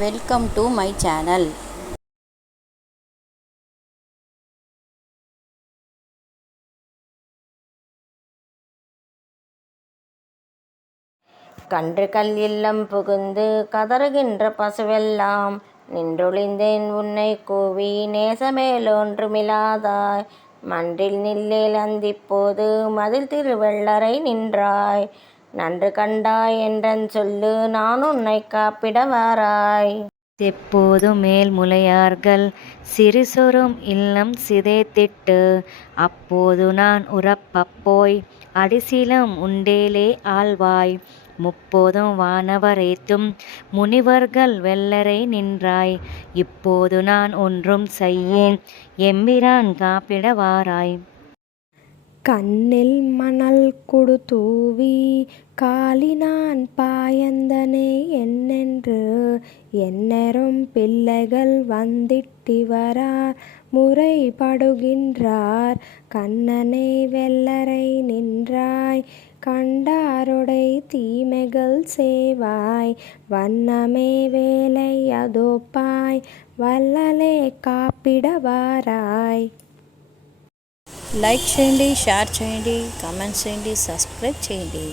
Welcome to my channel. கன்றுகள் இல்லம் புகுந்து கதறுகின்ற பசுவெல்லாம் நின்றொழிந்தேன் உன்னை கூவி நேசமேலொன்றுமிலாதாய் மன்றில் நில்லேல் அந்திப்போது மதில் திருவெள்ளரை நின்றாய் நன்று கண்டாய் என்றன் சொல்லு நான் உன்னை காப்பிட வாராய். எப்போதும் மேல் முலையார்கள் சிறுசொரும் இல்லம் சிதைத்திட்டு அப்போது நான் உரப்பப்போய் அடிசிலம் உண்டேலே ஆழ்வாய் முப்போதும் வானவரேத்தும் முனிவர்கள் வெள்ளரை நின்றாய் இப்போது நான் ஒன்றும் செய்யேன் எம்பிரான் காப்பிட வாராய். கண்ணில் மணல் குடு தூவி காலினான் பாயந்தனே என்னென்று எண்ணரும் பிள்ளைகள் வந்திட்டிவரார் முறைப்படுகின்றார் கண்ணனை வெள்ளரை நின்றாய் கண்டாரொடை தீமைகள் சேவாய் வண்ணமே வேலை அதோப்பாய் வள்ளலே காப்பிட வாராய். లైక్ చేయండి, షేర్ చేయండి, కామెంట్స్ చేయండి, సబ్స్క్రైబ్ చేయండి.